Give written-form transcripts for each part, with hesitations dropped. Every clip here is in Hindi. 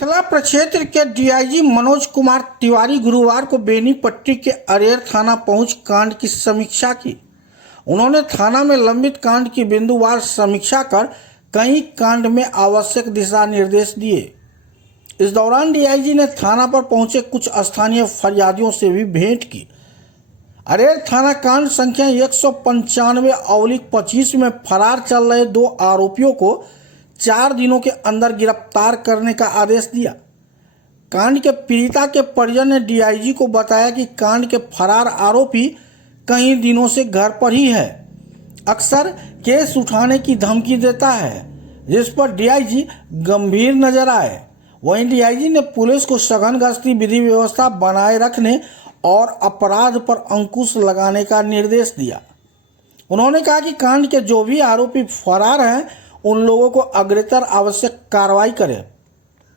मिथिला प्रक्षेत्र के डीआईजी मनोज कुमार तिवारी गुरुवार को बेनीपट्टी के अरेर थाना पहुंच कांड की समीक्षा की। उन्होंने थाना में लंबित कांड की बिंदुवार समीक्षा कर कई कांड में आवश्यक दिशा निर्देश दिए। इस दौरान डीआईजी ने थाना पर पहुंचे कुछ स्थानीय फरियादियों से भी भेंट की। अरेर थाना कांड संख्या 195/25 में फरार चल रहे 2 आरोपियों को 4 दिनों के अंदर गिरफ्तार करने का आदेश दिया। कांड के पीड़िता के परिजन ने डीआईजी को बताया कि कांड के फरार आरोपी कई दिनों से घर पर ही है, अक्सर केस उठाने की धमकी देता है, जिस पर डीआईजी गंभीर नजर आए। वहीं डीआईजी ने पुलिस को सघन गश्ती विधि व्यवस्था बनाए रखने और अपराध पर अंकुश लगाने का निर्देश दिया। उन्होंने कहा कि कांड के जो भी आरोपी फरार हैं उन लोगों को अग्रतर आवश्यक कार्रवाई करें।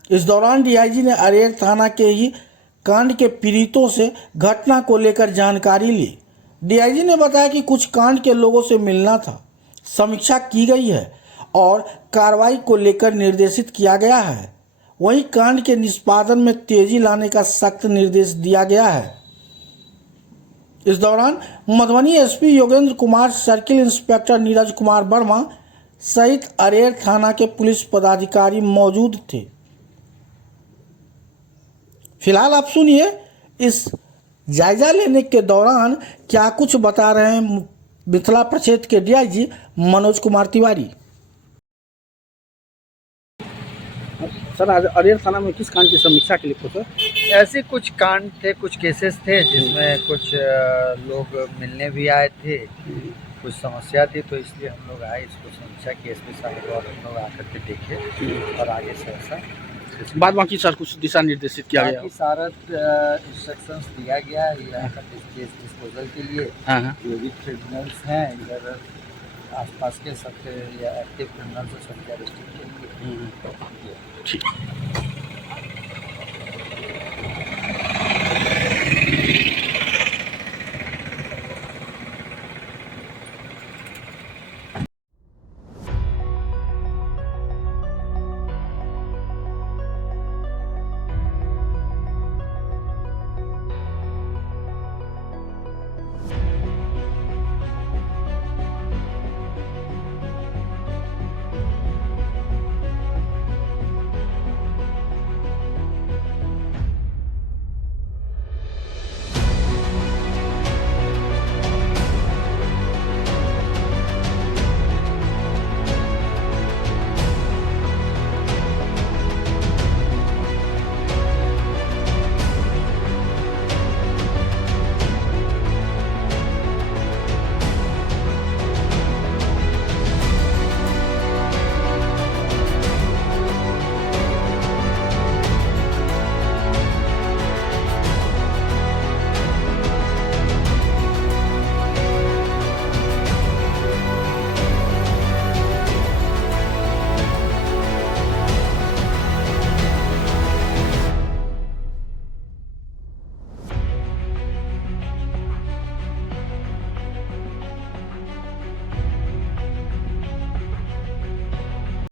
इस दौरान डीआईजी ने अरेर थाना के ही कांड के पीड़ितों से घटना को लेकर जानकारी ली। डीआईजी ने बताया कि कुछ कांड के लोगों से मिलना था, समीक्षा की गई है और कार्रवाई को लेकर निर्देशित किया गया है। वहीं कांड के निष्पादन में तेजी लाने का सख्त निर्देश दिया गया है। इस दौरान Madhubani SP Yogendra Kumar, circle inspector Neeraj Kumar Verma सहित अरेर थाना के पुलिस पदाधिकारी मौजूद थे। फिलहाल आप सुनिए इस जायजा लेने के दौरान क्या कुछ बता रहे हैं मिथिला प्रक्षेत्र के डीआईजी मनोज कुमार तिवारी। सर, आज अरेर थाना में किस कांड की समीक्षा के लिए पहुंचे? ऐसे कुछ कांड थे, कुछ केसेस थे जिसमें कुछ लोग मिलने भी आए थे, कुछ समस्या थी, तो इसलिए हम लोग आए, इसको समीक्षा की एसपी साहब और हम लोग आकर के देखे और आगे से ऐसा बाद बाकी सर कुछ दिशा निर्देशित किया गया, सारा इंस्ट्रक्शंस दिया गया है केस डिस्पोजल के लिए। जो भी क्रिमिनल्स हैं इधर आसपास के सबसे या एक्टिव क्रिमिनल्स सबके अरेस्ट के लिए। ठीक।